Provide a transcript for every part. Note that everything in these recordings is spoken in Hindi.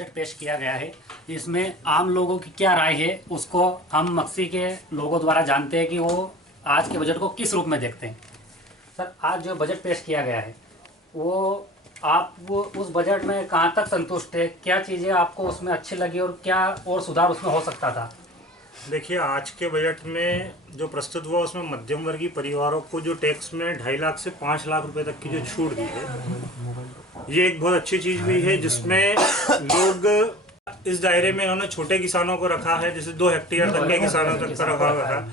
बजट पेश किया गया है, इसमें आम लोगों की क्या राय है उसको हम मक्सी के लोगों द्वारा जानते हैं कि वो आज के बजट को किस रूप में देखते हैं। सर, आज जो बजट पेश किया गया है वो आप वो उस बजट में कहाँ तक संतुष्ट है, क्या चीज़ें आपको उसमें अच्छी लगी और क्या और सुधार उसमें हो सकता था? देखिए, आज के बजट में जो प्रस्तुत हुआ उसमें मध्यम वर्गीय परिवारों को जो टैक्स में 2.5 लाख से 5 लाख रुपए तक की जो छूट दी है, ये एक बहुत अच्छी चीज़ भी है, जिसमें लोग इस दायरे में इन्होंने छोटे किसानों को रखा है, जैसे 2 हेक्टेयर तक के किसानों तक का रखा हुआ था।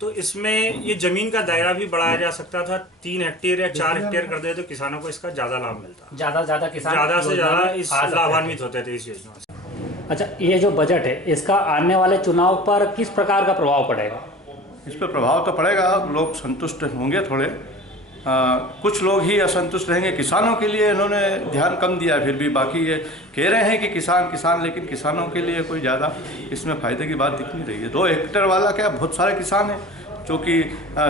तो इसमें ये जमीन का दायरा भी बढ़ाया जा सकता था। 3 हेक्टेयर या 4 हेक्टेयर कर दे तो किसानों को इसका ज़्यादा लाभ मिलता, ज़्यादा किसान ज़्यादा से ज़्यादा इस लाभान्वित होते थे इस योजना से। अच्छा, ये जो बजट है इसका आने वाले चुनाव पर किस प्रकार का प्रभाव पड़ेगा? इस पर प्रभाव तो पड़ेगा, लोग संतुष्ट होंगे थोड़े, कुछ लोग ही असंतुष्ट रहेंगे। किसानों के लिए इन्होंने ध्यान कम दिया, फिर भी बाकी ये कह रहे हैं कि किसान, लेकिन किसानों के लिए कोई ज़्यादा इसमें फ़ायदे की बात दिख नहीं रही है। 2 हेक्टेयर वाला क्या, बहुत सारे किसान हैं जो कि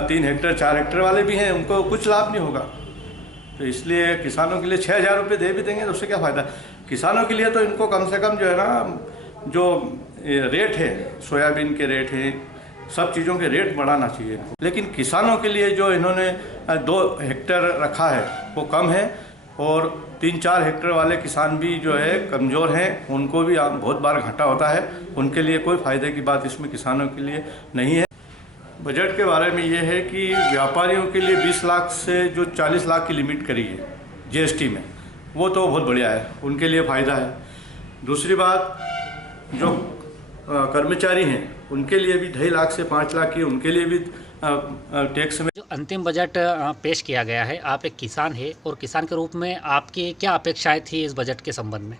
3 हेक्टेयर 4 हेक्टेयर वाले भी हैं, उनको कुछ लाभ नहीं होगा। तो इसलिए किसानों के लिए 6,000 रुपये दे भी देंगे तो उससे क्या फ़ायदा। किसानों के लिए तो इनको कम से कम जो है ना, जो रेट है, सोयाबीन के रेट हैं, सब चीज़ों के रेट बढ़ाना चाहिए। लेकिन किसानों के लिए जो इन्होंने 2 हेक्टेयर रखा है वो कम है, और 3-4 हेक्टेयर वाले किसान भी जो है कमज़ोर हैं, उनको भी बहुत बार घाटा होता है। उनके लिए कोई फ़ायदे की बात इसमें किसानों के लिए नहीं है। बजट के बारे में ये है कि व्यापारियों के लिए 20 लाख से जो 40 लाख की लिमिट करी है जीएसटी में, वो तो बहुत बढ़िया है, उनके लिए फ़ायदा है। दूसरी बात, जो कर्मचारी हैं उनके लिए भी 2.5 लाख से 5 लाख की, उनके लिए भी टैक्स में। जो अंतिम बजट पेश किया गया है, आप एक किसान है और किसान के रूप में आपकी क्या अपेक्षाएं थी इस बजट के संबंध में?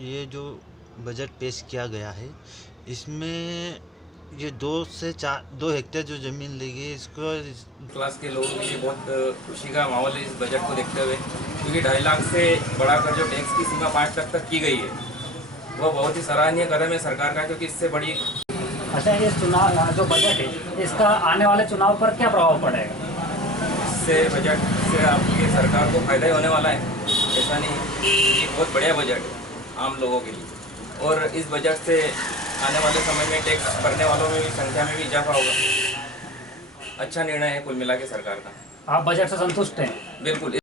ये जो बजट पेश किया गया है, इसमें ये 2 हेक्टेयर जो ज़मीन ली गई, इसको क्लास के लोगों के लिए बहुत खुशी का माहौल है इस बजट को देखते हुए, क्योंकि 2.5 लाख से बढ़ाकर जो टैक्स की सीमा 5 लाख तक की गई है, वो बहुत ही सराहनीय कदम है सरकार का, क्योंकि इससे बड़ी। अच्छा, ये चुनाव जो बजट है इसका आने वाले चुनाव पर क्या प्रभाव पड़ेगा? इससे बजट से आपकी सरकार को फायदा ही होने वाला है, ऐसा नहीं। ये बहुत बढ़िया बजट है आम लोगों के लिए, और इस बजट से आने वाले समय में टैक्स भरने वालों में भी संख्या में भी इजाफा होगा। अच्छा निर्णय है कुल मिला के सरकार का। आप बजट से संतुष्ट हैं? बिल्कुल।